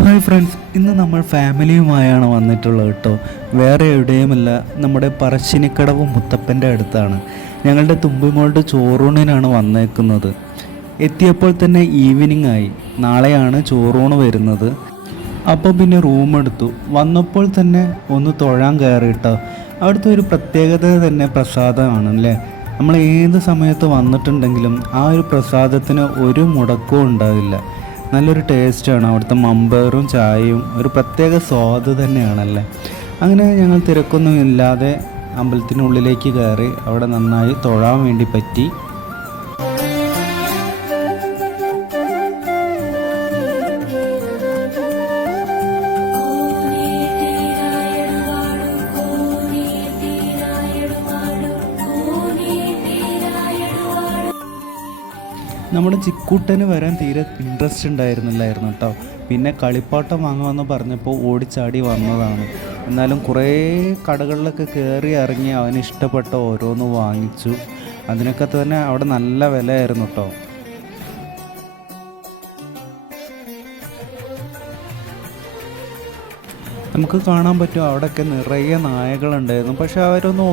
Hi friends, ഇന്ന് നമ്മൾ ഫാമിലിയുമായാണ് വന്നിട്ടുള്ളത് കേട്ടോ. വേറെ എവിടെയുമല്ല, നമ്മുടെ പറശ്ശിനിക്കടവ് മുത്തപ്പൻ്റെ അടുത്താണ്. ഞങ്ങളുടെ തുമ്പിമോളുടെ ചോറൂണിനാണ് വന്നേക്കുന്നത്. എത്തിയപ്പോൾ തന്നെ ഈവനിങ് ആയി. നാളെയാണ് ചോറൂണ് വരുന്നത്. അപ്പോൾ പിന്നെ റൂം എടുത്തു. വന്നപ്പോൾ തന്നെ ഒന്ന് തൊഴാൻ കയറിയിട്ടോ. അവിടുത്തെ ഒരു പ്രത്യേകത തന്നെ പ്രസാദമാണല്ലേ. നമ്മൾ ഏത് സമയത്ത് വന്നിട്ടുണ്ടെങ്കിലും ആ ഒരു പ്രസാദത്തിന് ഒരു മുടക്കവും ഉണ്ടാവില്ല. നല്ലൊരു ടേസ്റ്റാണ്. അവിടുത്തെ മമ്പയറും ചായയും ഒരു പ്രത്യേക സ്വാദ് തന്നെയാണല്ലേ. അങ്ങനെ ഞങ്ങൾ തിരക്കൊന്നും ഇല്ലാതെ അമ്പലത്തിനുള്ളിലേക്ക് കയറി. അവിടെ നന്നായി തൊഴാൻ വേണ്ടി പറ്റി. നമ്മുടെ ചിക്കൂട്ടന് വരാൻ തീരെ ഇൻട്രസ്റ്റ് ഉണ്ടായിരുന്നില്ലായിരുന്നു കേട്ടോ. പിന്നെ കളിപ്പാട്ടം വാങ്ങുമെന്ന് പറഞ്ഞപ്പോൾ ഓടിച്ചാടി വന്നതാണ്. എന്നാലും കുറേ കടകളിലൊക്കെ കയറി ഇറങ്ങി അവന് ഇഷ്ടപ്പെട്ട ഓരോന്ന് വാങ്ങിച്ചു. അതിനൊക്കെ തന്നെ അവിടെ നല്ല വിലയായിരുന്നു കേട്ടോ. നമുക്ക് കാണാൻ പറ്റും അവിടെയൊക്കെ നിറയെ നായകളുണ്ടായിരുന്നു. പക്ഷെ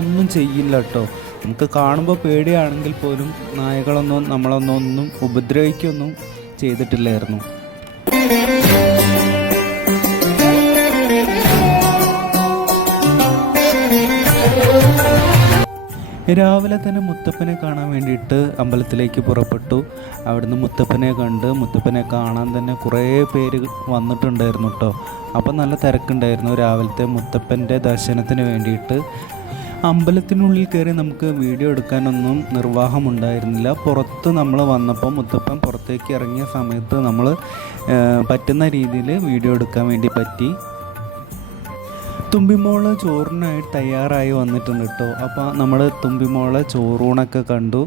ഒന്നും ചെയ്യില്ല കേട്ടോ. നമുക്ക് കാണുമ്പോൾ പേടിയാണെങ്കിൽ പോലും നായകളൊന്നും നമ്മളൊന്നും ഉപദ്രവിക്കൊന്നും ചെയ്തിട്ടില്ലായിരുന്നു. രാവിലെ തന്നെ മുത്തപ്പനെ കാണാൻ വേണ്ടിയിട്ട് അമ്പലത്തിലേക്ക് പുറപ്പെട്ടു. അവിടുന്ന് മുത്തപ്പനെ കണ്ട് മുത്തപ്പനെ കാണാൻ തന്നെ കുറേ പേര് വന്നിട്ടുണ്ടായിരുന്നു കേട്ടോ. അപ്പം നല്ല തിരക്കുണ്ടായിരുന്നു രാവിലത്തെ മുത്തപ്പൻ്റെ ദർശനത്തിന് വേണ്ടിയിട്ട്. അമ്പലത്തിനുള്ളിൽ കയറി നമുക്ക് വീഡിയോ എടുക്കാനൊന്നും നിർവാഹമുണ്ടായിരുന്നില്ല. പുറത്ത് നമ്മൾ വന്നപ്പോൾ മുത്തപ്പൻ പുറത്തേക്ക് ഇറങ്ങിയ സമയത്ത് നമ്മൾ പറ്റുന്ന രീതിയിൽ വീഡിയോ എടുക്കാൻ വേണ്ടി പറ്റി. തുമ്പിമോള് ചോറിനായി തയ്യാറായി വന്നിട്ടുണ്ട് കേട്ടോ. അപ്പോൾ നമ്മൾ തുമ്പിമോളെ ചോറൂണൊക്കെ കണ്ടു.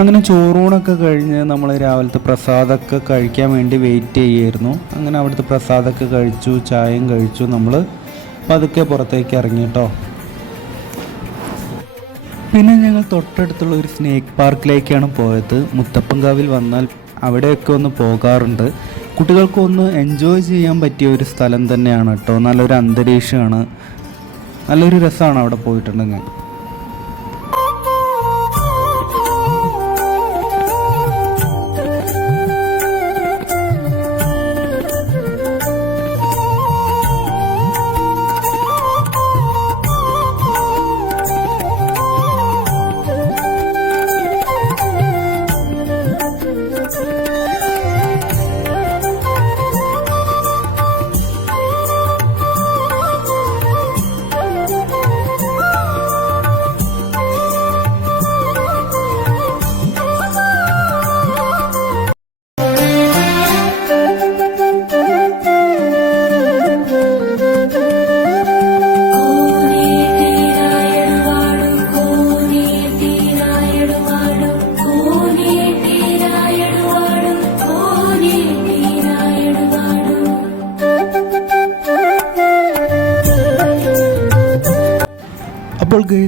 അങ്ങനെ ചോറൂണൊക്കെ കഴിഞ്ഞ് നമ്മൾ രാവിലത്തെ പ്രസാദമൊക്കെ കഴിക്കാൻ വേണ്ടി വെയിറ്റ് ചെയ്യുമായിരുന്നു. അങ്ങനെ അവിടുത്തെ പ്രസാദമൊക്കെ കഴിച്ചു, ചായയും കഴിച്ചു. നമ്മൾ പതുക്കെ പുറത്തേക്ക് ഇറങ്ങി കേട്ടോ. പിന്നെ ഞങ്ങൾ തൊട്ടടുത്തുള്ള ഒരു സ്നേക്ക് പാർക്കിലേക്കാണ് പോയത്. മുത്തപ്പൻകാവിൽ വന്നാൽ അവിടെയൊക്കെ ഒന്ന് പോകാറുണ്ട്. കുട്ടികൾക്കൊന്ന് എൻജോയ് ചെയ്യാൻ പറ്റിയ ഒരു സ്ഥലം തന്നെയാണ് കേട്ടോ. നല്ലൊരു അന്തരീക്ഷമാണ്, നല്ലൊരു രസമാണ് അവിടെ പോയിട്ടുണ്ടെങ്കിൽ.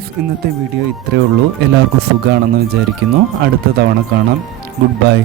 ഗൈസ്, ഇന്നത്തെ വീഡിയോ ഇത്രയേ ഉള്ളൂ. എല്ലാവർക്കും സുഖമാണെന്ന് വിചാരിക്കുന്നു. അടുത്ത തവണ കാണാം. Good bye.